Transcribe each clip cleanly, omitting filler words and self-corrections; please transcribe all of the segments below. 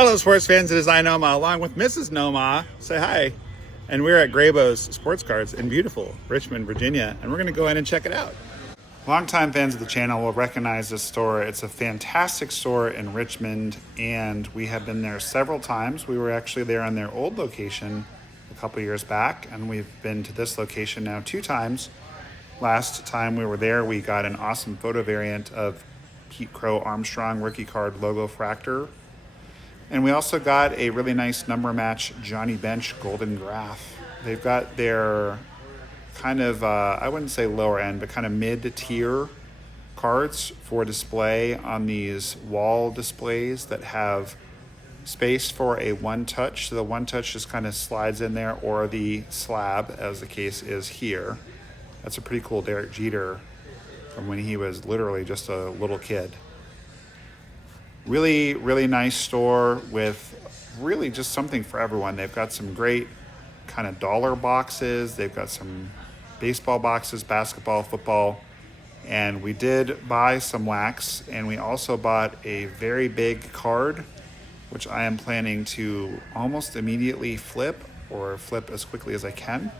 Hello, sports fans. It is I, Noma, along with Mrs. Noma. Say hi. And we're at Graybo's Sports Cards in beautiful Richmond, Virginia, and we're going to go in and check it out. Longtime fans of the channel will recognize this store. It's a fantastic store in Richmond, and we have been there several times. We were actually there on their old location a couple years back, and we've been to this location now 2 times. Last time we were there, we got an awesome photo variant of Pete Crow Armstrong rookie card logo fractor. And we also got a really nice number match Johnny Bench Golden Graph. They've got their kind of, I wouldn't say lower end, but kind of mid-tier cards for display on these wall displays that have space for a one-touch. So the one-touch just kind of slides in there, or the slab, as the case is here. That's a pretty cool Derek Jeter from when he was literally just a little kid. Really, really nice store with really just something for everyone. They've got some great kind of dollar boxes. They've got some baseball boxes, basketball, football. And we did buy some wax, and we also bought a very big card, which I am planning to almost immediately flip, or flip as quickly as I can.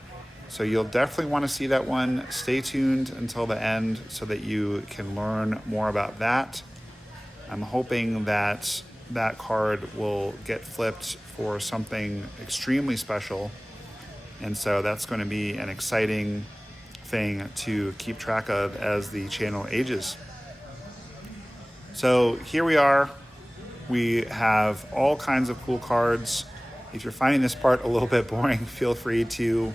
So you'll definitely want to see that one. Stay tuned until the end so that you can learn more about that. I'm hoping that that card will get flipped for something extremely special. And so that's going to be an exciting thing to keep track of as the channel ages. So here we are. We have all kinds of cool cards. If you're finding this part a little bit boring, feel free to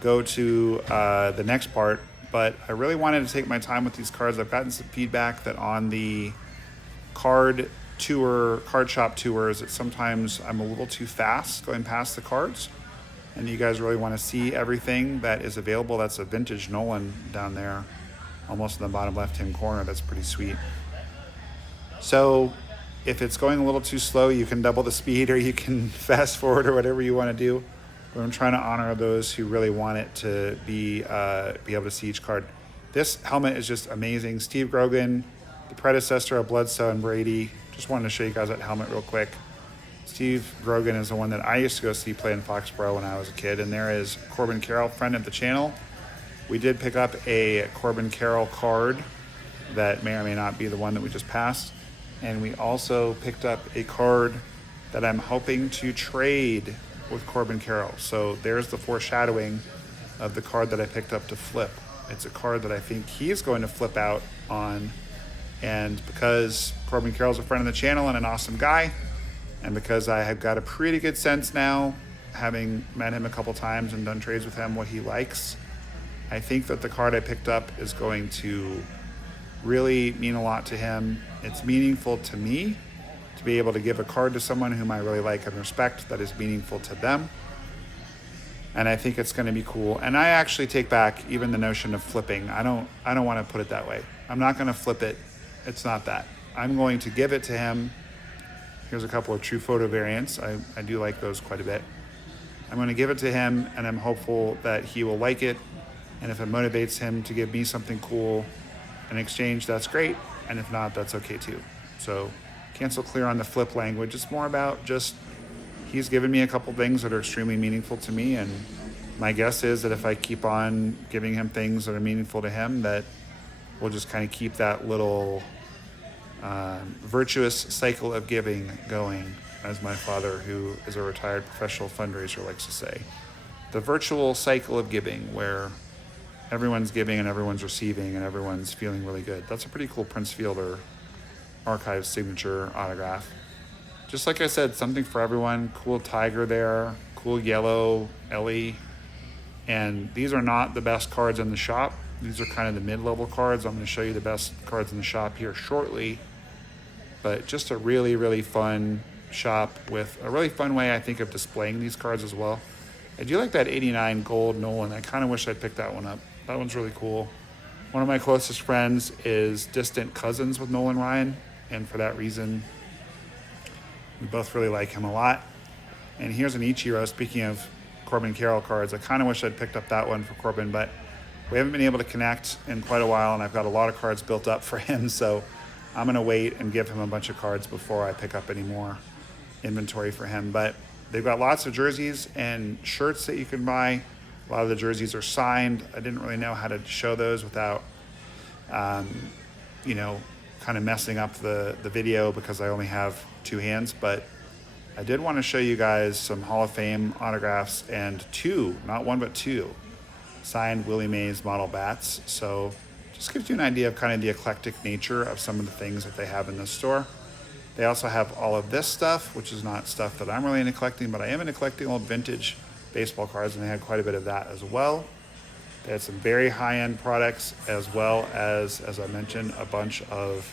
go to the next part. But I really wanted to take my time with these cards. I've gotten some feedback that on the card shop tours, that sometimes I'm a little too fast going past the cards, and you guys really want to see everything that is available. That's a vintage Nolan down there, almost in the bottom left-hand corner. That's pretty sweet. So if it's going a little too slow, you can double the speed, or you can fast forward, or whatever you want to do. But I'm trying to honor those who really want it to be able to see each card. This helmet is just amazing. Steve Grogan, the predecessor of Bledsoe and Brady. Just wanted to show you guys that helmet real quick. Steve Grogan is the one that I used to go see play in Foxborough when I was a kid. And there is Corbin Carroll, friend of the channel. We did pick up a Corbin Carroll card that may or may not be the one that we just passed. And we also picked up a card that I'm hoping to trade with Corbin Carroll. So there's the foreshadowing of the card that I picked up to flip. It's a card that I think he's going to flip out on. And because Corbin Carroll's a friend of the channel and an awesome guy, and because I have got a pretty good sense now, having met him a couple times and done trades with him, what he likes, I think that the card I picked up is going to really mean a lot to him. It's meaningful to me to be able to give a card to someone whom I really like and respect that is meaningful to them. And I think it's going to be cool. And I actually take back even the notion of flipping. I don't want to put it that way. I'm not going to flip it. It's not that. I'm going to give it to him. Here's a couple of true photo variants. I do like those quite a bit. I'm going to give it to him, and I'm hopeful that he will like it. And if it motivates him to give me something cool in exchange, that's great. And if not, that's okay too. So cancel clear on the flip language. It's more about just he's given me a couple things that are extremely meaningful to me. And my guess is that if I keep on giving him things that are meaningful to him, that we'll just kind of keep that little virtuous cycle of giving going, as my father, who is a retired professional fundraiser, likes to say. The virtual cycle of giving, where everyone's giving and everyone's receiving and everyone's feeling really good. That's a pretty cool Prince Fielder archive signature autograph. Just like I said, something for everyone. Cool tiger there, cool yellow Ellie. And these are not the best cards in the shop. These are kind of the mid-level cards. I'm going to show you the best cards in the shop here shortly. But just a really, really fun shop with a really fun way, I think, of displaying these cards as well. I do like that 89 gold Nolan. I kind of wish I'd picked that one up. That one's really cool. One of my closest friends is distant cousins with Nolan Ryan, and for that reason, we both really like him a lot. And here's an Ichiro. Speaking of Corbin Carroll cards, I kind of wish I'd picked up that one for Corbin, but we haven't been able to connect in quite a while, and I've got a lot of cards built up for him, so I'm going to wait and give him a bunch of cards before I pick up any more. inventory for him. But they've got lots of jerseys and shirts that you can buy. A lot of the jerseys are signed. I didn't really know how to show those without, you know, kind of messing up the video because I only have two hands. But I did want to show you guys some Hall of Fame autographs and two, not one, but two signed Willie Mays model bats. So just gives you an idea of kind of the eclectic nature of some of the things that they have in this store. They also have all of this stuff, which is not stuff that I'm really into collecting, but I am into collecting old vintage baseball cards, and they had quite a bit of that as well. They had some very high-end products, as well as I mentioned, a bunch of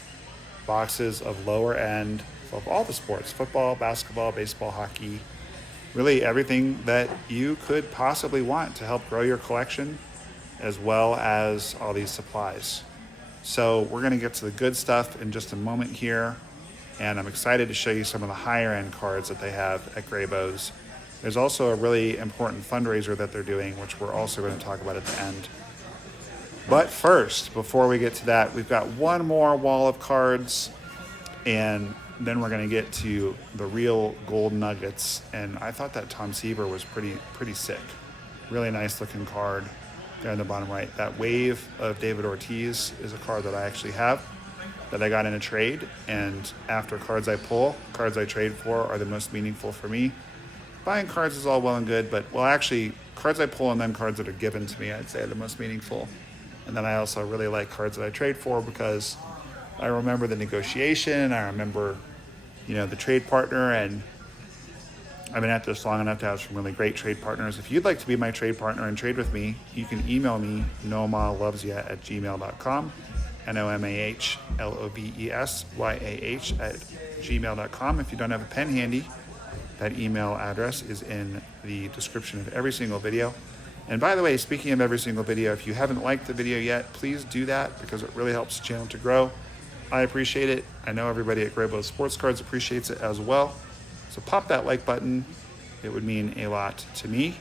boxes of lower end of all the sports: football, basketball, baseball, hockey, really everything that you could possibly want to help grow your collection, as well as all these supplies. So we're going to get to the good stuff in just a moment here, and I'm excited to show you some of the higher end cards that they have at Graybo's. There's also a really important fundraiser that they're doing, which we're also going to talk about at the end. But first, before we get to that, we've got one more wall of cards, and then we're going to get to the real gold nuggets. And I thought that Tom Seaver was pretty sick. Really nice looking card there in the bottom right. That Wave of David Ortiz is a card that I actually have, that I got in a trade. And after cards I pull, cards I trade for are the most meaningful for me. Buying cards is all well and good, but well, actually, cards I pull and then cards that are given to me, I'd say, are the most meaningful. And then I also really like cards that I trade for because I remember the negotiation. I remember, you know, the trade partner, and I've been at this long enough to have some really great trade partners. If you'd like to be my trade partner and trade with me, you can email me, noamahlovesya@gmail.com, NOMAHLOVESYAH@gmail.com. If you don't have a pen handy, that email address is in the description of every single video. And by the way, speaking of every single video, if you haven't liked the video yet, please do that because it really helps the channel to grow. I appreciate it. I know everybody at Graybo Sports Cards appreciates it as well. So pop that like button. It would mean a lot to me.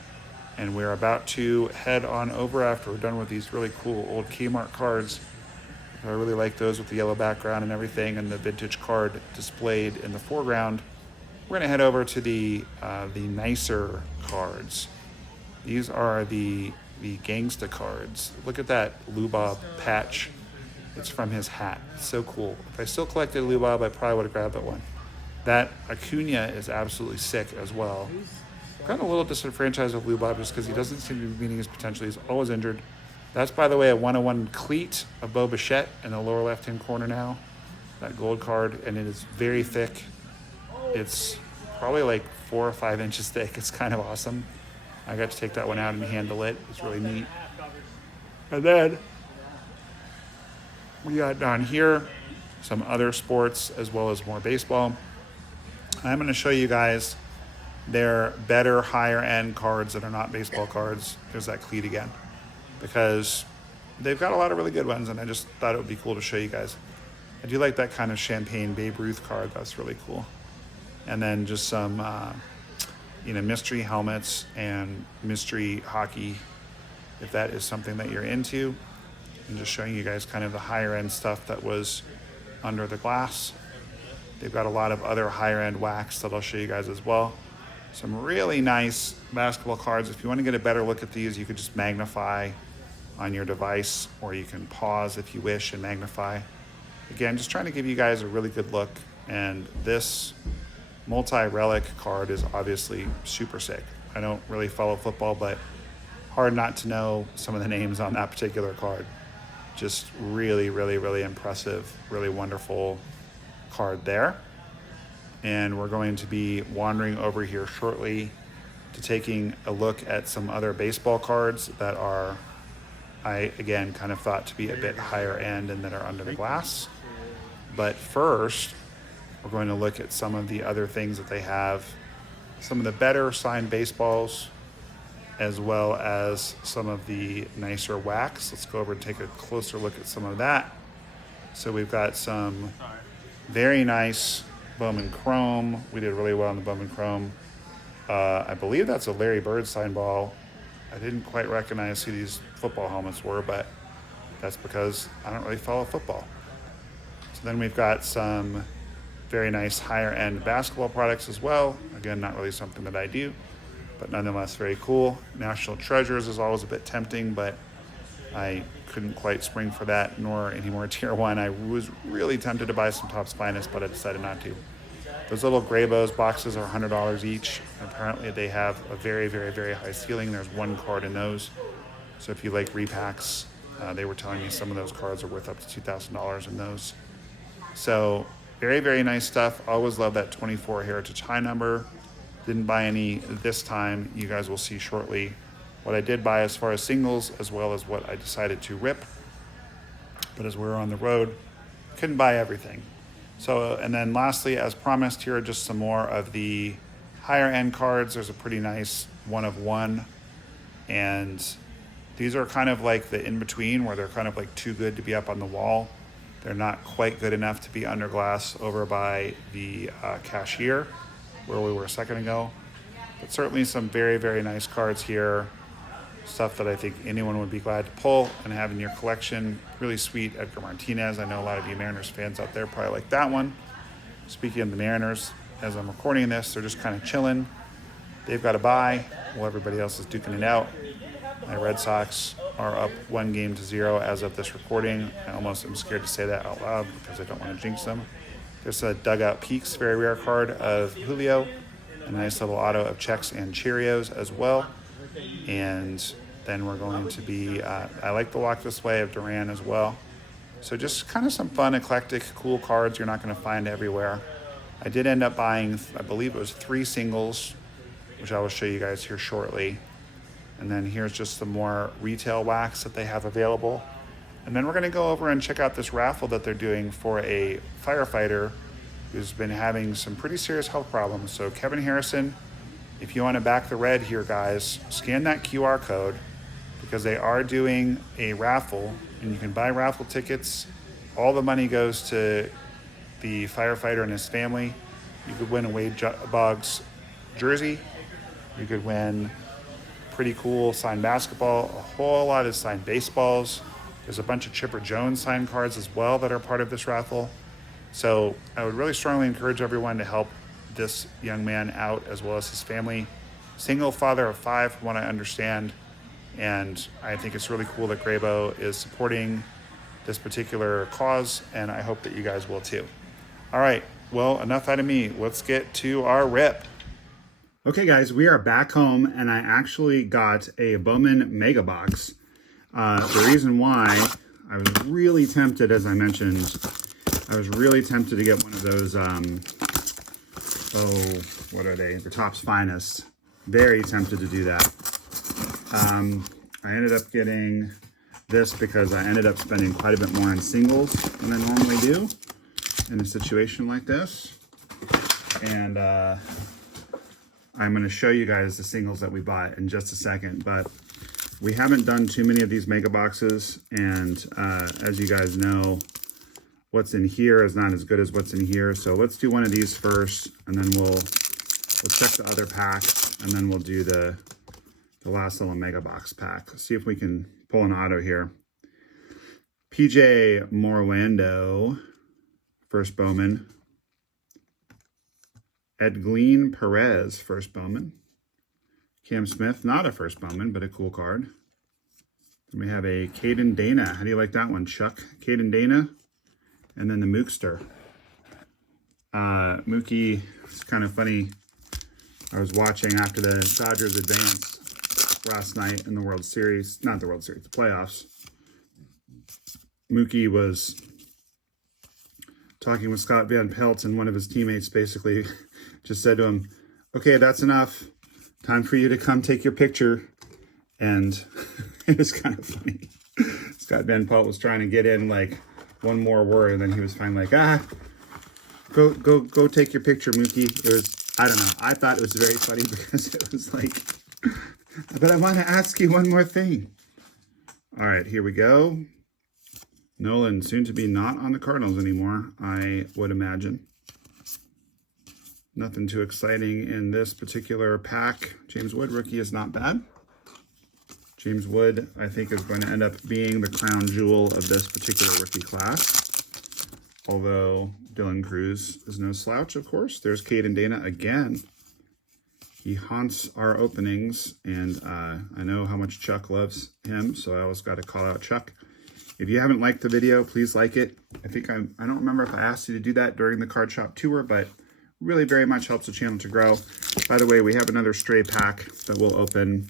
And we're about to head on over after we're done with these really cool old Kmart cards. I really like those with the yellow background and everything, and the vintage card displayed in the foreground. We're gonna head over to the nicer cards. These are the gangsta cards. Look at that Lubob patch. It's from his hat. It's so cool. If I still collected Lubob, I probably would have grabbed that one. That Acuna is absolutely sick as well. Kind of a little disenfranchised with Lubob just because he doesn't seem to be meeting his potential. He's always injured. That's, by the way, a 101 cleat of Bo Bichette in the lower left-hand corner now. That gold card, and it is very thick. It's probably like 4 or 5 inches thick. It's kind of awesome. I got to take that one out and handle it. It's really neat. And then we got down here some other sports as well as more baseball. I'm going to show you guys their better, higher end cards that are not baseball cards. There's that cleat again, because they've got a lot of really good ones, and I just thought it would be cool to show you guys. I do like that kind of champagne Babe Ruth card. That's really cool. And then just some, mystery helmets and mystery hockey, if that is something that you're into. And just showing you guys kind of the higher end stuff that was under the glass. They've got a lot of other higher end wax that I'll show you guys as well. Some really nice basketball cards. If you want to get a better look at these, you could just magnify on your device, or you can pause if you wish and magnify. Again, just trying to give you guys a really good look. And this multi-relic card is obviously super sick. I don't really follow football, but hard not to know some of the names on that particular card. Just really, really, really impressive, really wonderful card there. And we're going to be wandering over here shortly to taking a look at some other baseball cards that are, I again kind of thought to be a bit higher end and that are under the glass. But first, we're going to look at some of the other things that they have, some of the better signed baseballs, as well as some of the nicer wax. Let's go over and take a closer look at some of that. So we've got some very nice Bowman Chrome. We did really well on the Bowman Chrome. I believe that's a Larry Bird sign ball. I didn't quite recognize who these football helmets were, but that's because I don't really follow football. So then we've got some very nice higher end basketball products as well. Again, not really something that I do, but nonetheless very cool. National Treasures is always a bit tempting, but I couldn't quite spring for that, nor any more tier one. I was really tempted to buy some Topps Finest, but I decided not to. Those little Graybos boxes are $100 each. Apparently they have a very, very, very high ceiling. There's one card in those. So if you like repacks, they were telling me some of those cards are worth up to $2,000 in those. So very, very nice stuff. Always love that 24 Heritage High number. Didn't buy any this time. You guys will see shortly what I did buy as far as singles, as well as what I decided to rip. But as we were on the road, couldn't buy everything. So, and then lastly, as promised, here are just some more of the higher end cards. There's a pretty nice 1 of 1. And these are kind of like the in-between, where they're kind of like too good to be up on the wall. They're not quite good enough to be under glass over by the cashier, where we were a second ago. But certainly some very, very nice cards here. Stuff that I think anyone would be glad to pull and have in your collection. Really sweet Edgar Martinez. I know a lot of you Mariners fans out there probably like that one. Speaking of the Mariners, as I'm recording this, they're just kind of chilling. They've got a bye while everybody else is duking it out. My Red Sox are up 1-0 as of this recording. I almost am scared to say that out loud because I don't want to jinx them. There's a Dugout Peaks, very rare card of Julio. A nice little auto of Chex and Cheerios as well. And then we're going to be, I like the Walk This Way of Duran as well. So just kind of some fun, eclectic, cool cards you're not going to find everywhere. I did end up buying, I believe it was 3 singles, which I will show you guys here shortly. And then here's just some more retail wax that they have available. And then we're going to go over and check out this raffle that they're doing for a firefighter who's been having some pretty serious health problems. So Kevin Harrison, if you want to back the red here, guys, scan that QR code, because they are doing a raffle, and you can buy raffle tickets. All the money goes to the firefighter and his family. You could win a Wade Boggs jersey. You could win pretty cool signed basketball, a whole lot of signed baseballs. There's a bunch of Chipper Jones signed cards as well that are part of this raffle. So I would really strongly encourage everyone to help this young man out, as well as his family. Single father of 5, from what I understand. And I think it's really cool that Graybo is supporting this particular cause, and I hope that you guys will too. All right, well, enough out of me. Let's get to our rip. Okay, guys, we are back home, and I actually got a Bowman Mega Box. The reason why, I was really tempted, as I mentioned, I was really tempted to get one of those, what are they? The Topps Finest. Very tempted to do that. I ended up getting this because I ended up spending quite a bit more on singles than I normally do in a situation like this. And I'm going to show you guys the singles that we bought in just a second, but we haven't done too many of these mega boxes, and as you guys know, what's in here is not as good as what's in here. So let's do one of these first, and then we'll check the other packs, and then we'll do the last little mega box pack. Let's see if we can pull an auto here. PJ Morlando, first Bowman. Edglin Perez, first Bowman. Cam Smith, not a first Bowman, but a cool card. Then we have a Caden Dana. How do you like that one, Chuck? Caden Dana. And then the Mookster. Mookie, it's kind of funny. I was watching after the Dodgers advanced last night in the World Series. Not the World Series, the playoffs. Mookie was talking with Scott Van Pelt, and one of his teammates basically just said to him, okay, that's enough. Time for you to come take your picture. And it was kind of funny. Scott Van Pelt was trying to get in like one more word, and then he was finally like, go take your picture, Mookie. It was, I don't know. I thought it was very funny because it was like, but I want to ask you one more thing. All right, here we go. Nolan, soon to be not on the Cardinals anymore, I would imagine. Nothing too exciting in this particular pack. James Wood, rookie, is not bad. James Wood, I think, is going to end up being the crown jewel of this particular rookie class. although Dylan Cruz is no slouch, of course. There's Caden Dana again. He haunts our openings, and I know how much Chuck loves him, so I always got to call out Chuck. If you haven't liked the video, please like it. I don't remember if I asked you to do that during the card shop tour, but really very much helps the channel to grow. By the way, we have another stray pack that we'll open,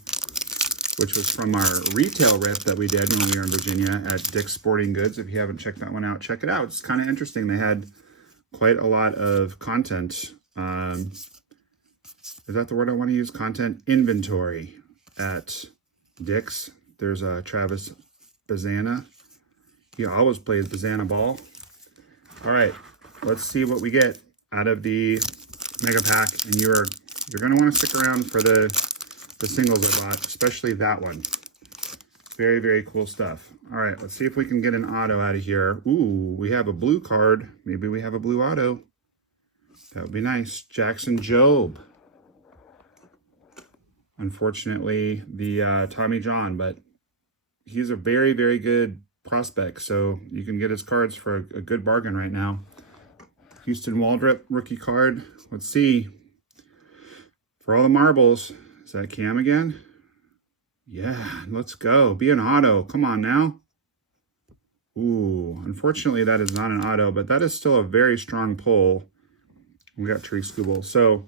which was from our retail rip that we did when we were in Virginia at Dick's Sporting Goods. If you haven't checked that one out, check it out. It's kind of interesting. They had quite a lot of content. Is that the word I want to use? Content inventory at Dick's. There's Travis Bazana. He always plays Bazana ball. All right, let's see what we get out of the mega pack. And you're going to want to stick around for the singles I bought, especially that one. Very, very cool stuff. All right, let's see if we can get an auto out of here. Ooh, we have a blue card. Maybe we have a blue auto. That would be nice. Jackson Jobe. Unfortunately, the Tommy John, but he's a very, very good prospect, so you can get his cards for a good bargain right now. Houston Waldrop rookie card. Let's see. For all the marbles, is that Cam again? Yeah, let's go. Be an auto. Come on now. Ooh, unfortunately, that is not an auto, but that is still a very strong pull. We got Tree Scooble. So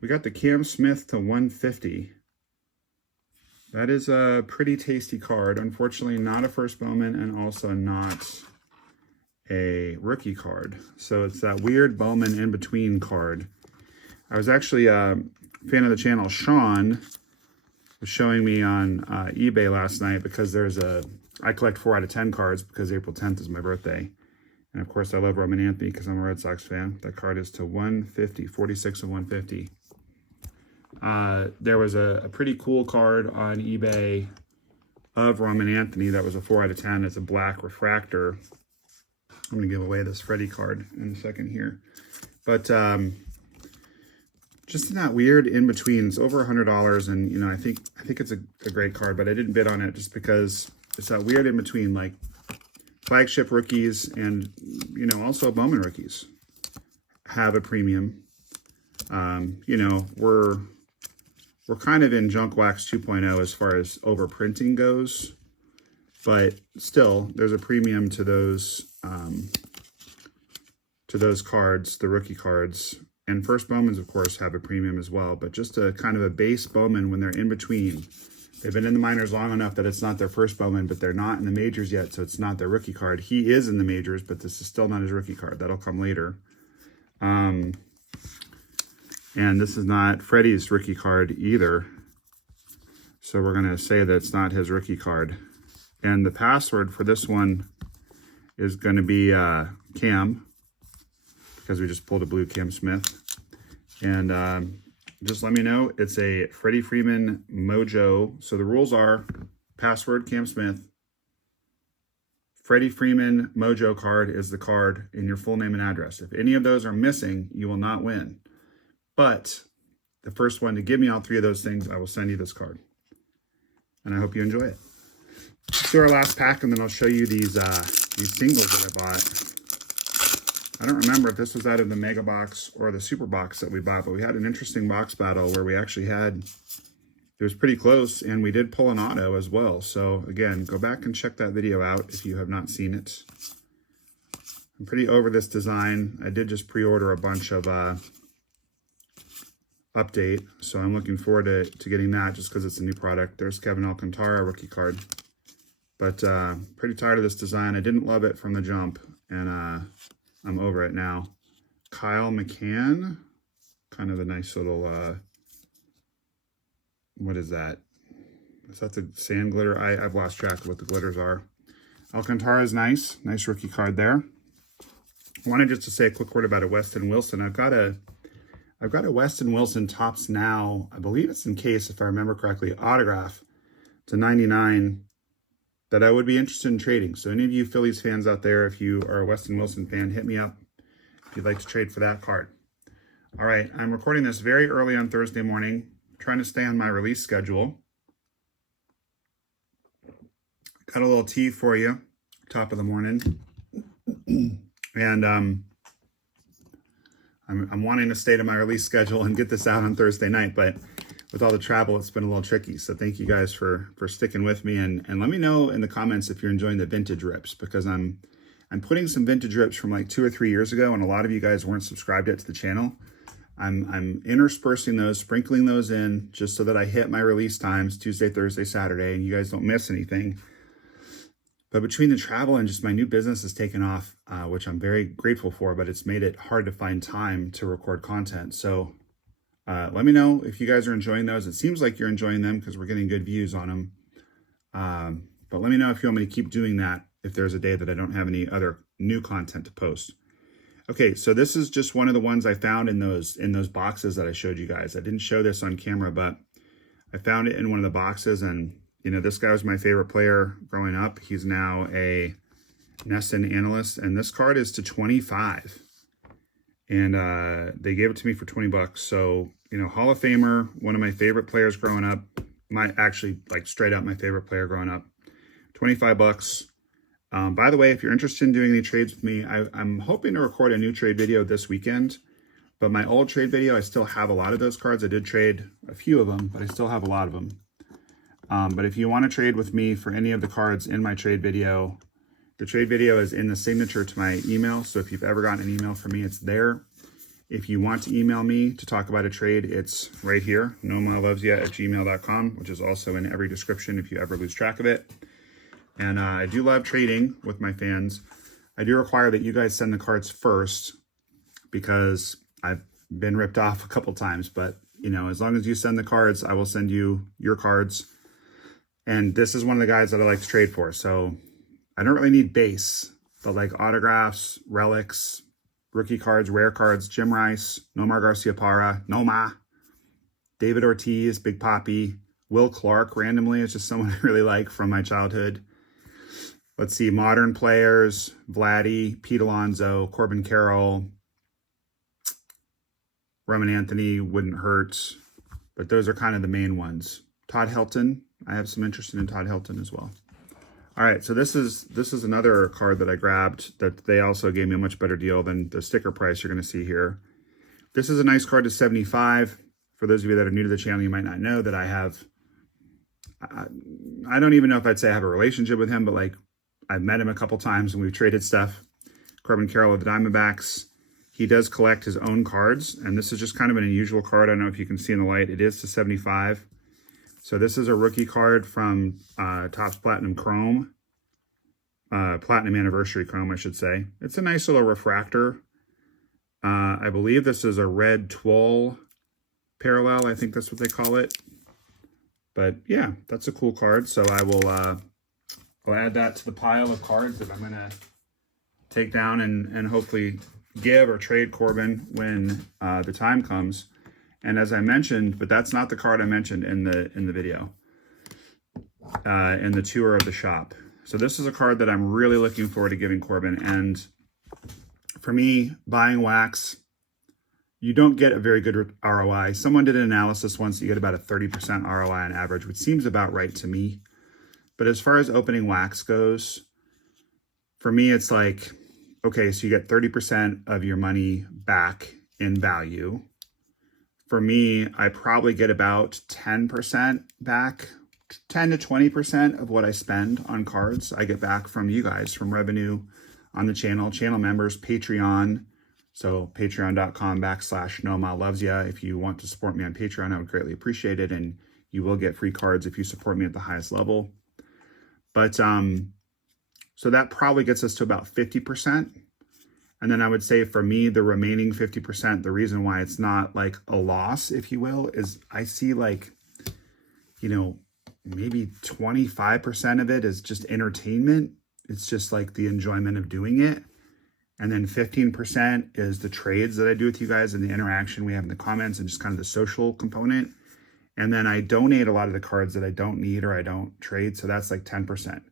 we got the Cam Smith to 150. That is a pretty tasty card. Unfortunately, not a first Bowman and also not a rookie card. So it's that weird Bowman in-between card. I was actually a fan of the channel. Sean was showing me on eBay last night because I collect 4 out of 10 cards because April 10th is my birthday. And of course, I love Roman Anthony because I'm a Red Sox fan. That card is to 150, 46 of 150. There was a pretty cool card on eBay of Roman Anthony that was a 4 out of 10. It's a black refractor. I'm going to give away this Freddie card in a second here. But just in that weird in-between, it's over $100, and you know, I think it's a great card, but I didn't bid on it just because it's that weird in-between, like flagship rookies and, you know, also Bowman rookies have a premium. You know, we're kind of in junk wax 2.0 as far as overprinting goes, but still there's a premium to those cards, the rookie cards. And first Bowmans, of course, have a premium as well, but just a kind of a base Bowman when they're in between. They've been in the minors long enough that it's not their first Bowman, but they're not in the majors yet, so it's not their rookie card. He is in the majors, but this is still not his rookie card. That'll come later. And this is not Freddie's rookie card either. So we're going to say that it's not his rookie card. And the password for this one is going to be Cam, because we just pulled a blue Cam Smith. And just let me know, it's a Freddie Freeman Mojo. So the rules are password Cam Smith. Freddie Freeman Mojo card is the card in your full name and address. If any of those are missing, you will not win. But the first one to give me all 3 of those things, I will send you this card. And I hope you enjoy it. Let's do our last pack, and then I'll show you these singles that I bought. I don't remember if this was out of the mega box or the super box that we bought, but we had an interesting box battle where we actually it was pretty close, and we did pull an auto as well. So again, go back and check that video out if you have not seen it. I'm pretty over this design. I did just pre-order a bunch of update, so I'm looking forward to getting that just because it's a new product. There's Kevin Alcantara rookie card, but pretty tired of this design. I didn't love it from the jump, and I'm over it now. Kyle McCann, kind of a nice little what is that? Is that the sand glitter? I've lost track of what the glitters are. Alcantara is nice rookie card there. I wanted just to say a quick word about a Weston Wilson. I've got a Weston Wilson Topps Now, I believe it's in case, if I remember correctly, autograph to 99 that I would be interested in trading. So any of you Phillies fans out there, if you are a Weston Wilson fan, hit me up if you'd like to trade for that card. All right, I'm recording this very early on Thursday morning, trying to stay on my release schedule. Got a little tea for you, top of the morning. And I'm wanting to stay to my release schedule and get this out on Thursday night, but with all the travel, it's been a little tricky. So thank you guys for sticking with me, and let me know in the comments if you're enjoying the vintage rips, because I'm putting some vintage rips from like 2 or 3 years ago, and a lot of you guys weren't subscribed yet to the channel. I'm interspersing those, sprinkling those in just so that I hit my release times Tuesday, Thursday, Saturday, and you guys don't miss anything. But between the travel and just my new business has taken off, which I'm very grateful for, but it's made it hard to find time to record content. So let me know if you guys are enjoying those. It seems like you're enjoying them because we're getting good views on them. But let me know if you want me to keep doing that if there's a day that I don't have any other new content to post. Okay, so this is just one of the ones I found in those boxes that I showed you guys. I didn't show this on camera, but I found it in one of the boxes, and you know, this guy was my favorite player growing up. He's now a NESN analyst, and this card is to 25. And they gave it to me for 20 bucks. So, you know, Hall of Famer, one of my favorite players growing up. Actually, like straight up my favorite player growing up. 25 bucks. By the way, if you're interested in doing any trades with me, I'm hoping to record a new trade video this weekend. But my old trade video, I still have a lot of those cards. I did trade a few of them, but I still have a lot of them. But if you want to trade with me for any of the cards in my trade video, the trade video is in the signature to my email. So if you've ever gotten an email from me, it's there. If you want to email me to talk about a trade, it's right here, nomalovesyou@gmail.com, which is also in every description if you ever lose track of it. And I do love trading with my fans. I do require that you guys send the cards first because I've been ripped off a couple times. But, you know, as long as you send the cards, I will send you your cards. And this is one of the guys that I like to trade for. So I don't really need base, but like autographs, relics, rookie cards, rare cards, Jim Rice, Nomar Garciaparra, Noma, David Ortiz, Big Papi, Will Clark randomly is just someone I really like from my childhood. Let's see, modern players, Vladdy, Pete Alonso, Corbin Carroll, Roman Anthony wouldn't hurt, but those are kind of the main ones. Todd Helton, I have some interest in Todd Helton as well. All right, so this is another card that I grabbed that they also gave me a much better deal than the sticker price you're going to see here. This is a nice card to 75. For those of you that are new to the channel, you might not know that I have, I don't even know if I'd say I have a relationship with him, but like I've met him a couple times and we've traded stuff. Corbin Carroll of the Diamondbacks. He does collect his own cards, and this is just kind of an unusual card. I don't know if you can see in the light. It is to 75. So this is a rookie card from Topps Platinum Chrome. Platinum Anniversary Chrome, I should say. It's a nice little refractor. I believe this is a red Twol parallel. I think that's what they call it. But yeah, that's a cool card. So I will I'll add that to the pile of cards that I'm going to take down and hopefully give or trade Corbin when the time comes. And as I mentioned, but that's not the card I mentioned in the video, in the tour of the shop. So this is a card that I'm really looking forward to giving Corbin. And for me, buying wax, you don't get a very good ROI. Someone did an analysis once, you get about a 30% ROI on average, which seems about right to me. But as far as opening wax goes, for me, it's like, okay, so you get 30% of your money back in value. For me, I probably get about 10% back, 10 to 20% of what I spend on cards. I get back from you guys, from revenue on the channel members, Patreon. So patreon.com/NoMaLovesYa. If you want to support me on Patreon, I would greatly appreciate it. And you will get free cards if you support me at the highest level. But so that probably gets us to about 50%. And then I would say for me, the remaining 50%, the reason why it's not like a loss, if you will, is I see like, you know, maybe 25% of it is just entertainment. It's just like the enjoyment of doing it. And then 15% is the trades that I do with you guys and the interaction we have in the comments and just kind of the social component. And then I donate a lot of the cards that I don't need or I don't trade. So that's like 10%.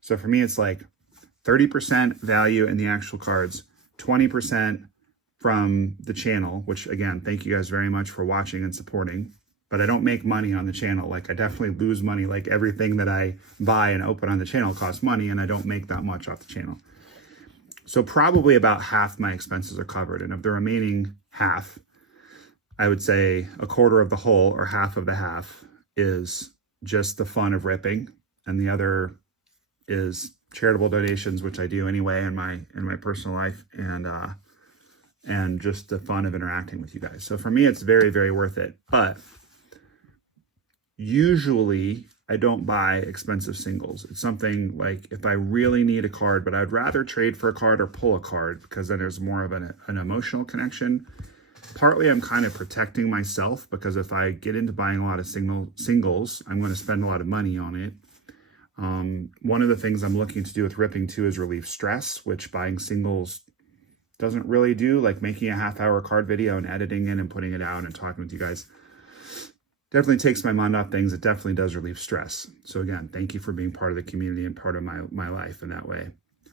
So for me, it's like 30% value in the actual cards, 20% from the channel, which again, thank you guys very much for watching and supporting. But I don't make money on the channel. Like I definitely lose money. Like everything that I buy and open on the channel costs money, and I don't make that much off the channel. So probably about half my expenses are covered. And of the remaining half, I would say a quarter of the whole or half of the half is just the fun of ripping. And the other is charitable donations, which I do anyway in my personal life, and just the fun of interacting with you guys. So for me, it's very, very worth it. But usually I don't buy expensive singles. It's something like if I really need a card, but I'd rather trade for a card or pull a card because then there's more of an emotional connection. Partly I'm kind of protecting myself because if I get into buying a lot of singles, I'm going to spend a lot of money on it. One of the things I'm looking to do with ripping too is relieve stress, which buying singles doesn't really do, like making a half-hour card video and editing it and putting it out and talking with you guys. Definitely takes my mind off things. It definitely does relieve stress. So again, thank you for being part of the community and part of my life in that way.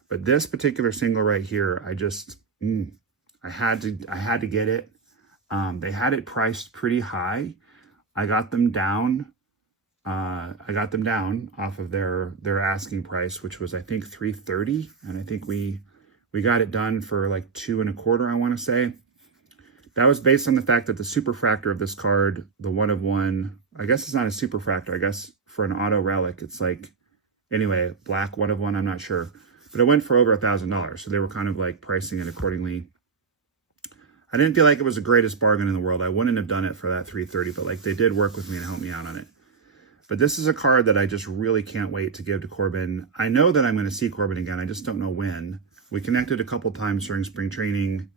But this particular single right here, I just, I had to get it. They had it priced pretty high. I got them down. I got them down off of their asking price, which was I think $330, and I think we got it done for like $225, I want to say. That was based on the fact that the superfractor of this card, the 1 of 1, I guess it's not a superfractor. I guess for an auto relic, it's like, anyway, black 1 of 1, I'm not sure. But it went for over $1,000, so they were kind of like pricing it accordingly. I didn't feel like it was the greatest bargain in the world. I wouldn't have done it for that $330, but like they did work with me and help me out on it. But this is a card that I just really can't wait to give to Corbin. I know that I'm going to see Corbin again. I just don't know when. We connected a couple times during spring training.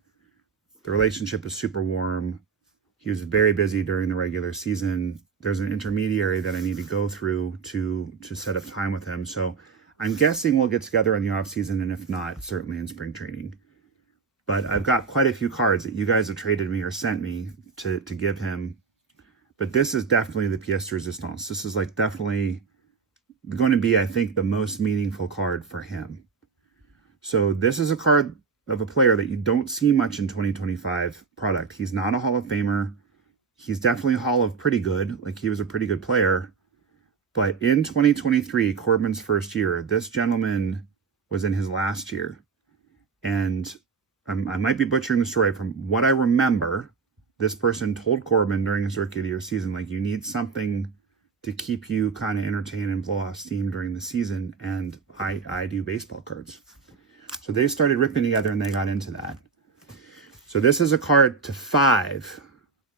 The relationship is super warm. He was very busy during the regular season. There's an intermediary that I need to go through to set up time with him. So I'm guessing we'll get together in the off season, and if not, certainly in spring training. But I've got quite a few cards that you guys have traded me or sent me to give him. But this is definitely the pièce de résistance. This is like definitely going to be, I think, the most meaningful card for him. So this is a card of a player that you don't see much in 2025 product. He's not a Hall of Famer. He's definitely a Hall of pretty good. Like he was a pretty good player. But in 2023, Corbin's first year, this gentleman was in his last year. And I might be butchering the story. From what I remember, this person told Corbin during his rookie of the year season, like, you need something to keep you kind of entertained and blow off steam during the season. And I do baseball cards. So they started ripping together and they got into that. So this is a card to 5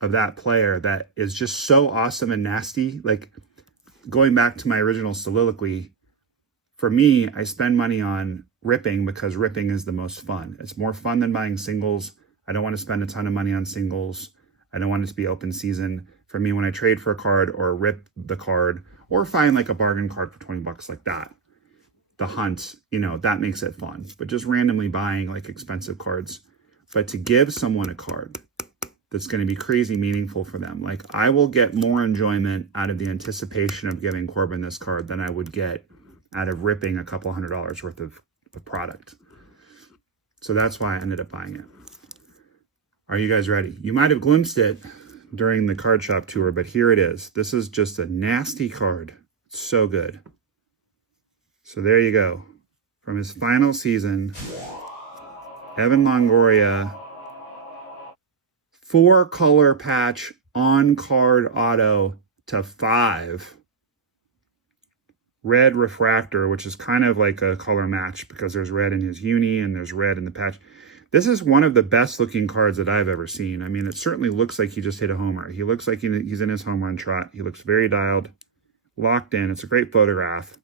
of that player that is just so awesome and nasty. Like going back to my original soliloquy, for me, I spend money on ripping because ripping is the most fun. It's more fun than buying singles. I don't want to spend a ton of money on singles. I don't want it to be open season. For me, when I trade for a card or rip the card or find like a bargain card for $20 like that, the hunt, you know, that makes it fun. But just randomly buying like expensive cards. But to give someone a card that's going to be crazy meaningful for them, like I will get more enjoyment out of the anticipation of giving Corbin this card than I would get out of ripping a couple $100 worth of product. So that's why I ended up buying it. Are you guys ready? You might have glimpsed it during the card shop tour, but here it is. This is just a nasty card. It's so good. So there you go. From his final season, Evan Longoria, 4-color patch on card auto to 5. Red refractor, which is kind of like a color match because there's red in his uni and there's red in the patch. This is one of the best looking cards that I've ever seen. I mean, it certainly looks like he just hit a homer. He looks like he's in his home run trot. He looks very dialed, locked in. It's a great photograph.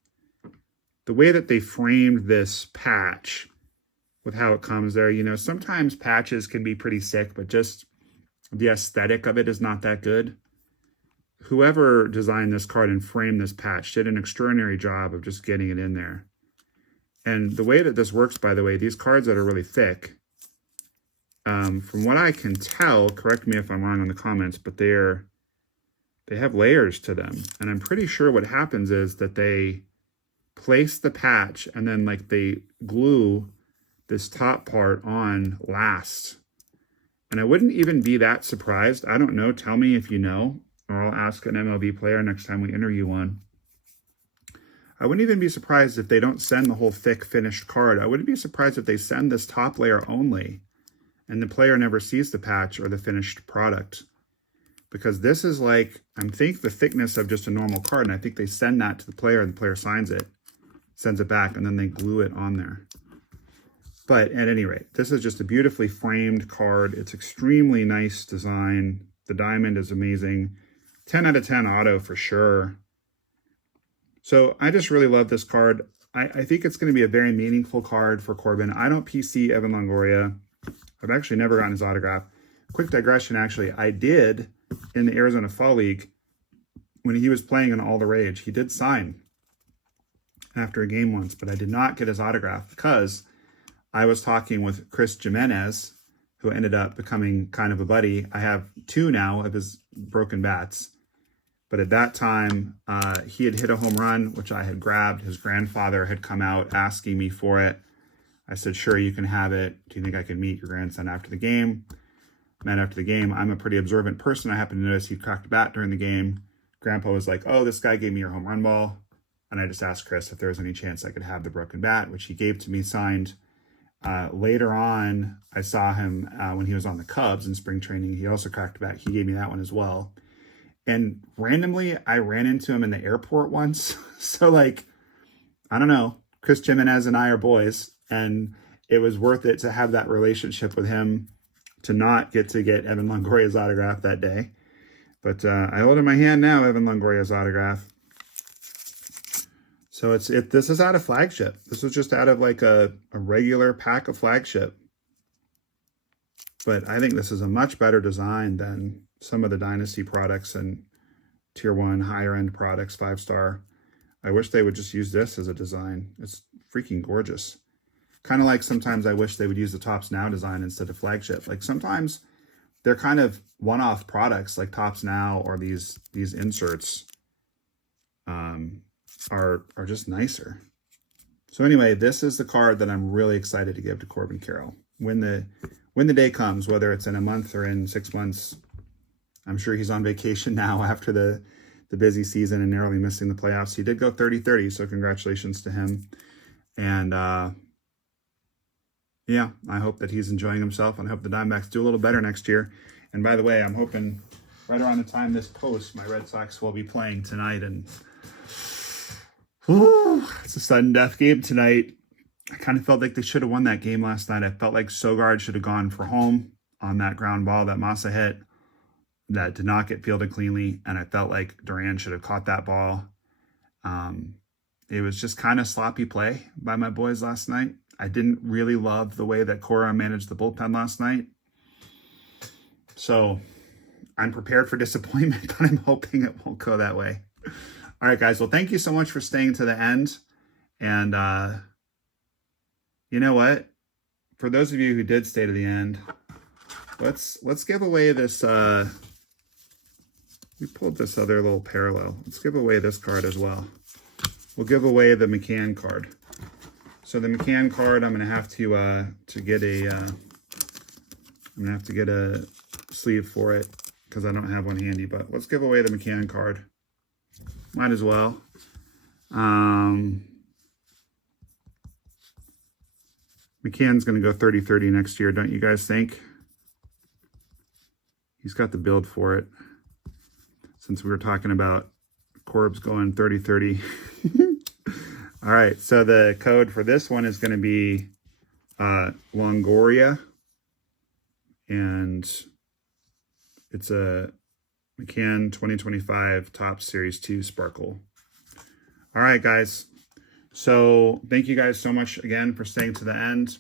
The way that they framed this patch with how it comes there, you know, sometimes patches can be pretty sick, but just the aesthetic of it is not that good. Whoever designed this card and framed this patch did an extraordinary job of just getting it in there. And the way that this works, by the way, these cards that are really thick, from what I can tell, correct me if I'm wrong in the comments, but they have layers to them. And I'm pretty sure what happens is that they place the patch and then like they glue this top part on last. And I wouldn't even be that surprised. I don't know. Tell me if you know, or I'll ask an MLB player next time we interview one. I wouldn't even be surprised if they don't send the whole thick finished card. I wouldn't be surprised if they send this top layer only and the player never sees the patch or the finished product. Because this is like, I think the thickness of just a normal card, and I think they send that to the player and the player signs it, sends it back, and then they glue it on there. But at any rate, this is just a beautifully framed card. It's extremely nice design. The diamond is amazing. 10 out of 10 auto for sure. So I just really love this card. I think it's going to be a very meaningful card for Corbin. I don't PC Evan Longoria. I've actually never gotten his autograph. Quick digression, actually. I did in the Arizona Fall League when he was playing in All the Rage. He did sign after a game once, but I did not get his autograph because I was talking with Chris Jimenez, who ended up becoming kind of a buddy. I have 2 now of his broken bats. But at that time, he had hit a home run, which I had grabbed. His grandfather had come out asking me for it. I said, sure, you can have it. Do you think I can meet your grandson after the game? Met after the game. I'm a pretty observant person. I happened to notice he cracked a bat during the game. Grandpa was like, oh, this guy gave me your home run ball. And I just asked Chris if there was any chance I could have the broken bat, which he gave to me signed. Later on, I saw him when he was on the Cubs in spring training. He also cracked a bat. He gave me that one as well. And randomly, I ran into him in the airport once. So, like, I don't know. Chris Jimenez and I are boys. And it was worth it to have that relationship with him, to not get Evan Longoria's autograph that day. But I hold in my hand now Evan Longoria's autograph. So this is out of Flagship. This was just out of like a regular pack of Flagship. But I think this is a much better design than some of the Dynasty products and Tier 1 higher end products, 5-star. I wish they would just use this as a design. It's freaking gorgeous. Kind of like sometimes I wish they would use the Topps Now design instead of Flagship. Like sometimes they're kind of one-off products like Topps Now or these inserts are just nicer. So anyway, this is the card that I'm really excited to give to Corbin Carroll. When the day comes, whether it's in a month or in 6 months, I'm sure he's on vacation now after the busy season and narrowly missing the playoffs. He did go 30-30, so congratulations to him. And yeah, I hope that he's enjoying himself, and I hope the Diamondbacks do a little better next year. And by the way, I'm hoping right around the time this posts, my Red Sox will be playing tonight. And it's a sudden death game tonight. I kind of felt like they should have won that game last night. I felt like Sogard should have gone for home on that ground ball that Massa hit that did not get fielded cleanly. And I felt like Duran should have caught that ball. It was just kind of sloppy play by my boys last night. I didn't really love the way that Cora managed the bullpen last night. So I'm prepared for disappointment, but I'm hoping it won't go that way. All right, guys. Well, thank you so much for staying to the end. And you know what? For those of you who did stay to the end, let's give away this. We pulled this other little parallel. Let's give away this card as well. We'll give away the McCann card. So the McCann card, I'm gonna have to get a sleeve for it because I don't have one handy. But let's give away the McCann card. Might as well. McCann's gonna go 30-30 next year, don't you guys think? He's got the build for it. Since we were talking about Corb's going 30-30. All right, so the code for this one is going to be Longoria, and it's a McCann 2025 Topps Series 2 Sparkle. All right, guys. So thank you guys so much again for staying to the end.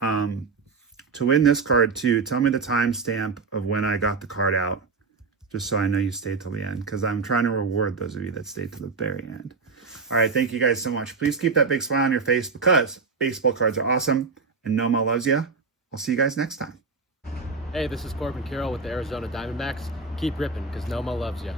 To win this card too, tell me the timestamp of when I got the card out, just so I know you stayed till the end, because I'm trying to reward those of you that stayed to the very end. All right, thank you guys so much. Please keep that big smile on your face because baseball cards are awesome and Noma loves you. I'll see you guys next time. Hey, this is Corbin Carroll with the Arizona Diamondbacks. Keep ripping because Noma loves you.